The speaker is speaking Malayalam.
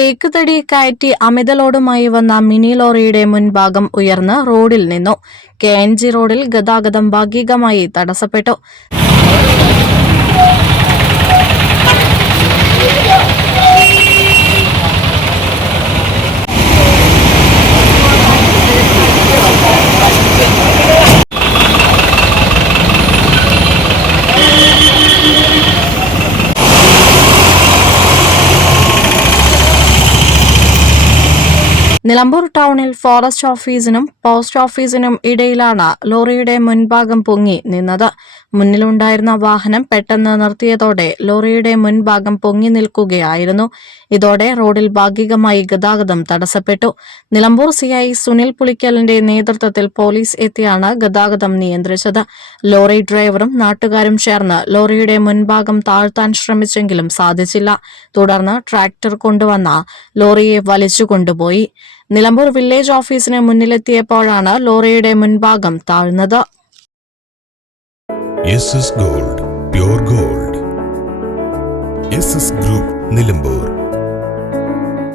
തേക്ക് തടി കയറ്റി അമിത ലോഡുമായി വന്ന മിനി ലോറിയുടെ മുൻഭാഗം ഉയർന്ന് റോഡിൽ നിന്നു. KNG റോഡിൽ ഗതാഗതം ഭാഗികമായി തടസ്സപ്പെട്ടു. നിലമ്പൂർ ടൗണിൽ ഫോറസ്റ്റ് ഓഫീസിനും പോസ്റ്റ് ഓഫീസിനും ഇടയിലാണ് ലോറിയുടെ മുൻഭാഗം പൊങ്ങി നിന്നത്. മുന്നിലുണ്ടായിരുന്ന വാഹനം പെട്ടെന്ന് നിർത്തിയതോടെ ലോറിയുടെ മുൻഭാഗം പൊങ്ങി നിൽക്കുകയായിരുന്നു. ഇതോടെ റോഡിൽ ഭാഗികമായി ഗതാഗതം തടസ്സപ്പെട്ടു. നിലമ്പൂർ CI സുനിൽ പുളിക്കലിന്റെ നേതൃത്വത്തിൽ പോലീസ് എത്തിയാണ് ഗതാഗതം നിയന്ത്രിച്ചത്. ലോറി ഡ്രൈവറും നാട്ടുകാരും ചേർന്ന് ലോറിയുടെ മുൻഭാഗം താഴ്ത്താൻ ശ്രമിച്ചെങ്കിലും സാധിച്ചില്ല. തുടർന്ന് ട്രാക്ടർ കൊണ്ടുവന്ന ലോറിയെ വലിച്ചുകൊണ്ടുപോയി. നിലമ്പൂർ വില്ലേജ് ഓഫീസിന് മുന്നിലെത്തിയപ്പോഴാണ് ലോറിയുടെ മുൻഭാഗം താഴ്ന്നത്. SS Gold, Pure Gold. SS Group, Nilambur.